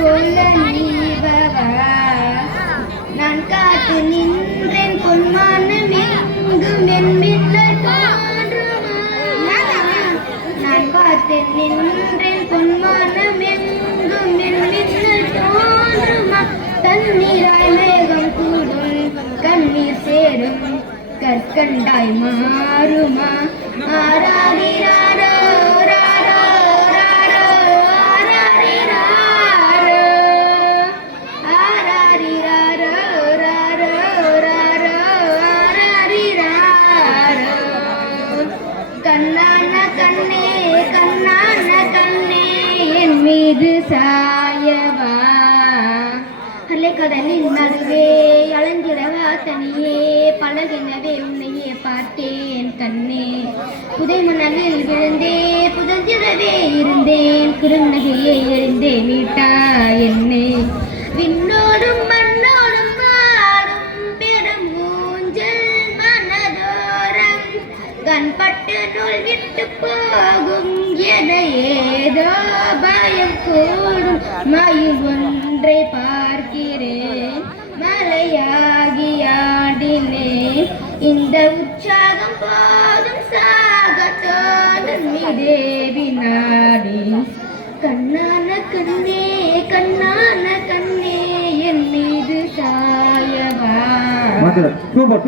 போல நீவவா நான் காத்து நின்றேன் பொன்மானம் எங்கும் என் மின்னல் தோன்றுமா நான் பார்த்து நின்றேன் பொன்மானம் எங்கும் என் மின்னல் தோன்றுமா தண்ணீராய் மேகம் கூடும் கண்ணீர் சேரும் கற்கண்டாய் மாறுமா ஆராரிராரோ ராரோ ராரோ ஆராரிராரோ ஆராரிராரோ ராரோ ராரோ ஆராரிராரோ கண்ணான கண்ணே என் மீது சாயவா கடலின் நடுவே அலைஞ்சிடவா தனியே பழகினவே உன்னையே பார்த்தேன் கண்ணே புதை மணலில் விழுந்தே புதஞ்சிடவே இருந்தேன் குறுநகையே எழுந்தே மீட்டா என்னே விண்ணோடும் மண்ணோடும் வாடும் பெரும் ஊஞ்சல் மனதோரம் கண்பட்டு நூல் விட்டு போகும் என ஏதோ பயம் கூடும் மயில் ஒன்றை பார்க்கிறேன் மலையாகி ஆடினேன் இந்த உற்சாகம் போதும் சாகத்தோடும் தேவி நாடி கண்ணான கண்ணே என் மீது சாயவா சூப்பர்